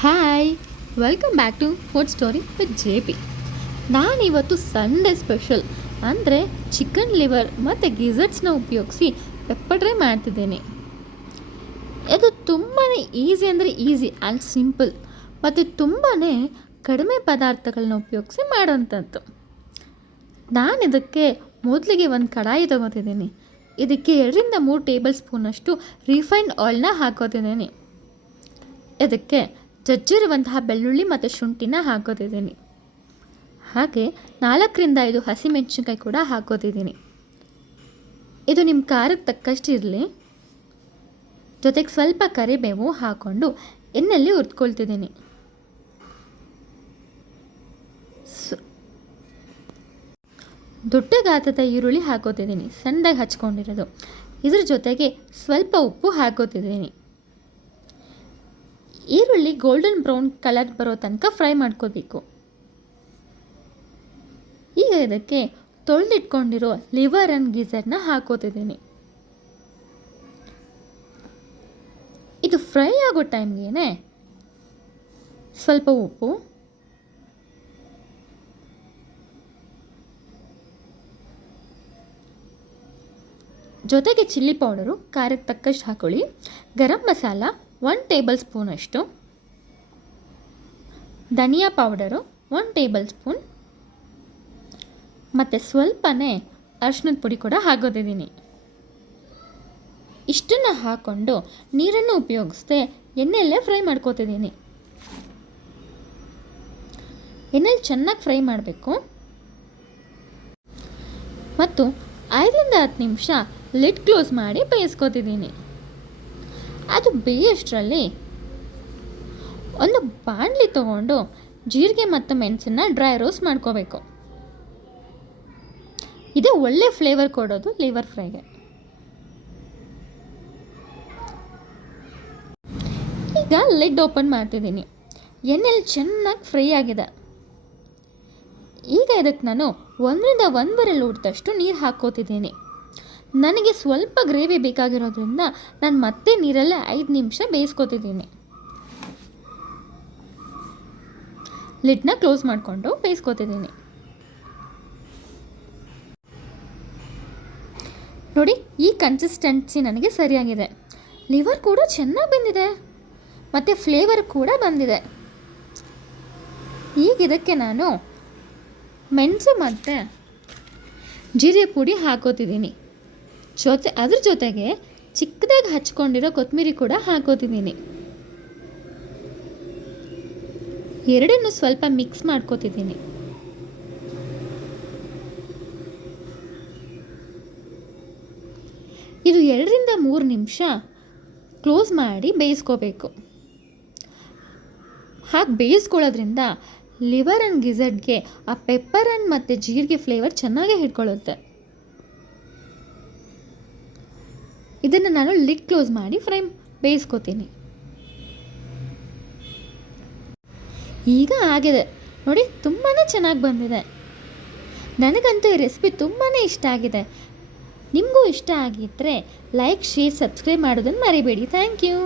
Hi welcome back to food story with J P ನಾನಿವತ್ತು Sunday special ಅಂದರೆ chicken liver ಮತ್ತು ಗಿಝರ್ಟ್ಸ್ನ ಉಪಯೋಗಿಸಿ ಪೆಪ್ಪರ್ ಡ್ರೈ ಮಾಡ್ತಿದ್ದೇನೆ. ಇದು ತುಂಬಾ ಈಸಿ ಅಂದರೆ ಈಸಿ ಆ್ಯಂಡ್ ಸಿಂಪಲ್ ಮತ್ತು ತುಂಬಾ ಕಡಿಮೆ ಪದಾರ್ಥಗಳನ್ನ ಉಪಯೋಗಿಸಿ ಮಾಡೋಂಥದ್ದು. ನಾನು ಇದಕ್ಕೆ ಮೊದಲಿಗೆ ಒಂದು ಕಡಾಯಿ ತೊಗೋತಿದ್ದೀನಿ. ಇದಕ್ಕೆ ಎರಡರಿಂದ ಮೂರು ಟೇಬಲ್ ಸ್ಪೂನಷ್ಟು ರಿಫೈನ್ಡ್ ಆಯಿಲ್ನ ಹಾಕೋತಿದ್ದೀನಿ. ಇದಕ್ಕೆ ಜಜ್ಜಿರುವಂತಹ ಬೆಳ್ಳುಳ್ಳಿ ಮತ್ತು ಶುಂಠಿನ ಹಾಕೋದಿದ್ದೀನಿ. ಹಾಗೆ ನಾಲ್ಕರಿಂದ ಐದು ಹಸಿಮೆಣಸಿನ್ಕಾಯಿ ಕೂಡ ಹಾಕೋತಿದ್ದೀನಿ ಇದು ನಿಮ್ಮ ಖಾರಕ್ಕೆ ತಕ್ಕಷ್ಟು ಇರಲಿ. ಜೊತೆಗೆ ಸ್ವಲ್ಪ ಕರಿಬೇವು ಹಾಕ್ಕೊಂಡು ಎಣ್ಣೆಯಲ್ಲಿ ಹುರ್ಕೊಳ್ತಿದ್ದೀನಿ ದೊಡ್ಡ ಗಾತ್ರದ ಈರುಳ್ಳಿ ಹಾಕೋತಿದ್ದೀನಿ ಸಣ್ಣದಾಗಿ ಹಚ್ಕೊಂಡಿರೋದು. ಇದ್ರ ಜೊತೆಗೆ ಸ್ವಲ್ಪ ಉಪ್ಪು ಹಾಕೋತಿದ್ದೀನಿ ಈರುಳ್ಳಿ ಗೋಲ್ಡನ್ ಬ್ರೌನ್ ಕಲರ್ ಬರೋ ತನಕ ಫ್ರೈ ಮಾಡ್ಕೋಬೇಕು. ಈಗ ಇದಕ್ಕೆ ತೊಳೆದಿಟ್ಕೊಂಡಿರೋ ಲಿವರ್ ಆ್ಯಂಡ್ ಗೀಸರ್ನ ಹಾಕೋತಿದ್ದೀನಿ. ಇದು ಫ್ರೈ ಆಗೋ ಟೈಮ್ಗೇನೆ ಸ್ವಲ್ಪ ಉಪ್ಪು, ಜೊತೆಗೆ ಚಿಲ್ಲಿ ಪೌಡರು ಖಾರಕ್ಕೆ ತಕ್ಕಷ್ಟು ಹಾಕೊಳ್ಳಿ. ಗರಂ ಮಸಾಲ ಒನ್ ಟೇಬಲ್ ಸ್ಪೂನಷ್ಟು ಧನಿಯಾ ಪೌಡರು ಒನ್ ಟೇಬಲ್ ಸ್ಪೂನ್ ಮತ್ತು ಸ್ವಲ್ಪನೇ ಅರ್ಶಿನದ ಪುಡಿ ಕೂಡ ಹಾಕೋತಿದ್ದೀನಿ ಇಷ್ಟನ್ನು ಹಾಕ್ಕೊಂಡು ನೀರನ್ನು ಉಪಯೋಗಿಸ್ದೆ ಎಣ್ಣೆಯಲ್ಲೇ ಫ್ರೈ ಮಾಡ್ಕೋತಿದ್ದೀನಿ. ಎಣ್ಣೆಲಿ ಚೆನ್ನಾಗಿ ಫ್ರೈ ಮಾಡಬೇಕು. ಮತ್ತು ಐದರಿಂದ ಹತ್ತು ನಿಮಿಷ ಲಿಡ್ ಕ್ಲೋಸ್ ಮಾಡಿ ಬೇಯಿಸ್ಕೊತಿದ್ದೀನಿ. ಅದು ಬೇಯಷ್ಟರಲ್ಲಿ ಒಂದು ಬಾಣಲಿ ತಗೊಂಡು ಜೀರಿಗೆ ಮತ್ತು ಮೆಣಸನ್ನ ಡ್ರೈ ರೋಸ್ಟ್ ಮಾಡ್ಕೋಬೇಕು. ಇದೇ ಒಳ್ಳೆ ಫ್ಲೇವರ್ ಕೊಡೋದು ಲಿವರ್ ಫ್ರೈಗೆ. ಈಗ ಲಿಡ್ ಓಪನ್ ಮಾಡ್ತಿದ್ದೀನಿ. ಎಣ್ಣೆಲಿ ಚೆನ್ನಾಗಿ ಫ್ರೈ ಆಗಿದೆ. ಈಗ ಇದಕ್ಕೆ ನಾನು ಒಂದರಿಂದ ಒಂದೂವರೆ ಲೋಟದಷ್ಟು ನೀರು ಹಾಕೋತಿದ್ದೀನಿ ನನಗೆ ಸ್ವಲ್ಪ ಗ್ರೇವಿ ಬೇಕಾಗಿರೋದ್ರಿಂದ ನಾನು ಮತ್ತೆ ನೀರಲ್ಲೇ ಐದು ನಿಮಿಷ ಬೇಯಿಸ್ಕೊತಿದ್ದೀನಿ. ಲಿಡ್ನ ಕ್ಲೋಸ್ ಮಾಡಿಕೊಂಡು ಬೇಯಿಸ್ಕೊತಿದ್ದೀನಿ. ನೋಡಿ, ಈ ಕನ್ಸಿಸ್ಟೆನ್ಸಿ ನನಗೆ ಸರಿಯಾಗಿದೆ. ಲಿವರ್ ಕೂಡ ಚೆನ್ನಾಗಿ ಬಂದಿದೆ. ಮತ್ತು ಫ್ಲೇವರ್ ಕೂಡ ಬಂದಿದೆ. ಈಗ ಇದಕ್ಕೆ ನಾನು ಮೆಣಸು ಮತ್ತು ಜೀರಿಗೆ ಪುಡಿ ಹಾಕೋತಿದ್ದೀನಿ. ಜೊತೆ ಅದ್ರ ಜೊತೆಗೆ ಚಿಕ್ಕದಾಗಿ ಹಚ್ಕೊಂಡಿರೋ ಕೊತ್ತಂಬರಿ ಕೂಡ ಹಾಕೋತಿದ್ದೀನಿ. ಎರಡನ್ನು ಸ್ವಲ್ಪ ಮಿಕ್ಸ್ ಮಾಡ್ಕೋತಿದ್ದೀನಿ. ಇದು ಎರಡರಿಂದ ಮೂರು ನಿಮಿಷ ಕ್ಲೋಸ್ ಮಾಡಿ ಬೇಯಿಸ್ಕೋಬೇಕು. ಹಾಗೆ ಬೇಯಿಸ್ಕೊಳ್ಳೋದ್ರಿಂದ ಲಿವರ್ ಆ್ಯಂಡ್ ಗಿಝಡ್ಗೆ ಆ ಪೆಪ್ಪರ್ ಆ್ಯಂಡ್ ಮತ್ತು ಜೀರಿಗೆ ಫ್ಲೇವರ್ ಚೆನ್ನಾಗೇ ಹಿಡ್ಕೊಳ್ಳುತ್ತೆ. ಇದನ್ನು ನಾನು ಲಿಡ್ ಕ್ಲೋಸ್ ಮಾಡಿ ಫ್ರೈ ಬೇಯಿಸ್ಕೋತೀನಿ. ಈಗ ಆಗಿದೆ. ನೋಡಿ ತುಂಬಾ ಚೆನ್ನಾಗಿ ಬಂದಿದೆ. ನನಗಂತೂ ಈ ರೆಸಿಪಿ ತುಂಬಾ ಇಷ್ಟ ಆಗಿದೆ. ನಿಮಗೂ ಇಷ್ಟ ಆಗಿದ್ದರೆ ಲೈಕ್ ಶೇರ್ ಸಬ್ಸ್ಕ್ರೈಬ್ ಮಾಡೋದನ್ನು ಮರಿಬೇಡಿ. Thank you